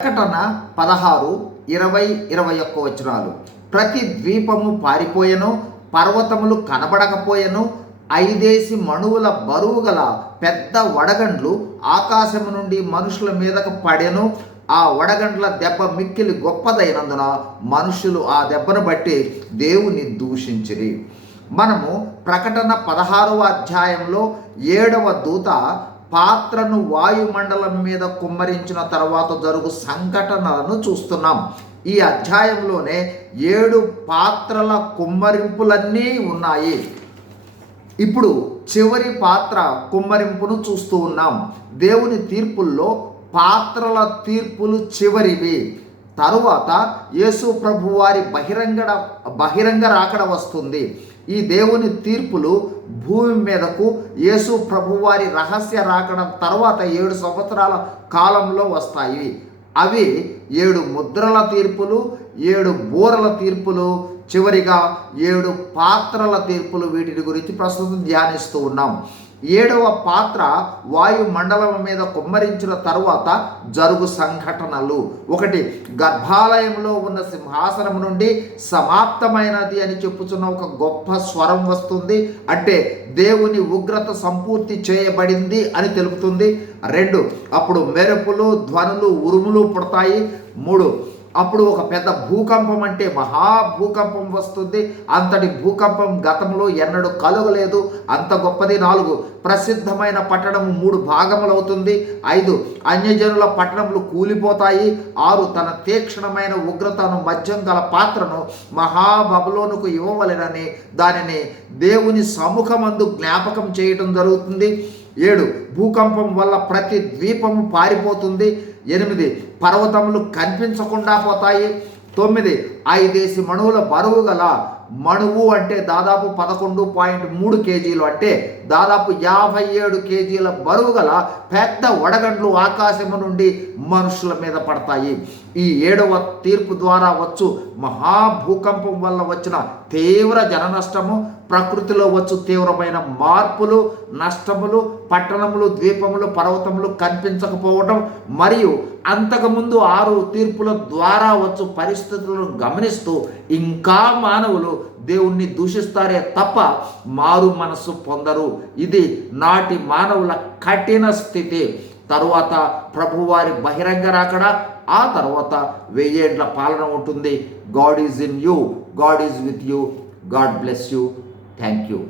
ప్రకటన పదహారు ఇరవై ఇరవై ఒక్క వచనాలు. ప్రతి ద్వీపము పారిపోయెను పర్వతములు కనబడకపోయెను ఐదేసి మణువుల బరువు గల పెద్ద వడగండ్లు ఆకాశము నుండి మనుషుల మీదకు పడెను. ఆ వడగండ్ల దెబ్బ మిక్కిలి గొప్పదైనందున మనుషులు ఆ దెబ్బను బట్టి దేవుని దూషించిరి. మనము ప్రకటన పదహారవ అధ్యాయంలో ఏడవ దూత పాత్రను వాయుమండలం మీద కుమ్మరించిన తర్వాత జరుగు సంఘటనలను చూస్తున్నాం. ఈ అధ్యాయంలోనే ఏడు పాత్రల కుమ్మరింపులన్నీ ఉన్నాయి. ఇప్పుడు చివరి పాత్ర కుమ్మరింపును చూస్తూ ఉన్నాం. దేవుని తీర్పుల్లో పాత్రల తీర్పులు చివరివి. తరువాత యేసు ప్రభు వారి బహిరంగ బహిరంగ రాకడ వస్తుంది. ఈ దేవుని తీర్పులు భూమి మీదకు యేసు ప్రభు వారి రహస్య రాకడం తర్వాత ఏడు సంవత్సరాల కాలంలో వస్తాయి. అవి ఏడు ముద్రల తీర్పులు ఏడు బూరల తీర్పులు చివరిగా ఏడు పాత్రల తీర్పులు వీటిని గురించి ప్రస్తుతం ధ్యానిస్తూ ఉన్నాం. ఏడవ పాత్ర వాయుమండలం మీద కుమ్మరించిన తరువాత జరుగు సంఘటనలు. ఒకటి గర్భాలయంలో ఉన్న సింహాసనం నుండి సమాప్తమైనది అని చెప్పుచున్న ఒక గొప్ప స్వరం వస్తుంది. అంటే దేవుని ఉగ్రత సంపూర్తి చేయబడింది అని తెలుపుతుంది. రెండు అప్పుడు మెరుపులు ధ్వనులు ఉరుములు పుడతాయి. మూడు అప్పుడు ఒక పెద్ద భూకంపం అంటే మహా భూకంపం వస్తుంది. అంతటి భూకంపం గతంలో ఎన్నడూ కలగలేదు. అంత గొప్పది నాలుగు. ప్రసిద్ధమైన పట్టణం మూడు భాగములు అవుతుంది ఐదు. అన్యజనుల పట్టణములు కూలిపోతాయి. ఆరు. తన తీక్షణమైన ఉగ్రతను మద్యం గల పాత్రను మహాబబులోనుకు ఇవ్వవలెనని దానిని దేవుని సముఖమందు జ్ఞాపకం చేయటం జరుగుతుంది. ఏడు భూకంపం వల్ల ప్రతి ద్వీపము పారిపోతుంది. ఎనిమిది పర్వతములు కనిపించకుండా పోతాయి. తొమ్మిది ఐదేసి మణువుల బరువు గల మణువు అంటే దాదాపు పదకొండు పాయింట్ మూడు కేజీలు అంటే దాదాపు యాభై ఏడు కేజీల బరువు గల పెద్ద వడగండ్లు ఆకాశము నుండి మనుషుల మీద పడతాయి. ఈ ఏడవ తీర్పు ద్వారా వచ్చు మహాభూకంపం వల్ల వచ్చిన తీవ్ర జన నష్టము ప్రకృతిలో వచ్చు తీవ్రమైన మార్పులు నష్టములు పట్టణములు ద్వీపములు పర్వతములు కనిపించకపోవడం మరియు అంతకుముందు ఆరు తీర్పుల ద్వారా వచ్చు పరిస్థితులను గమనిస్తూ ఇంకా మానవులు దేవుణ్ణి దూషిస్తారే తప్ప మారు మనస్సు పొందరు. ఇది నాటి మానవుల కఠిన స్థితి. తరువాత ప్రభువారి బహిరంగ రాకడ ఆ తర్వాత వెయ్యేండ్ల పాలన ఉంటుంది. God is in you God is with you God bless you. Thank you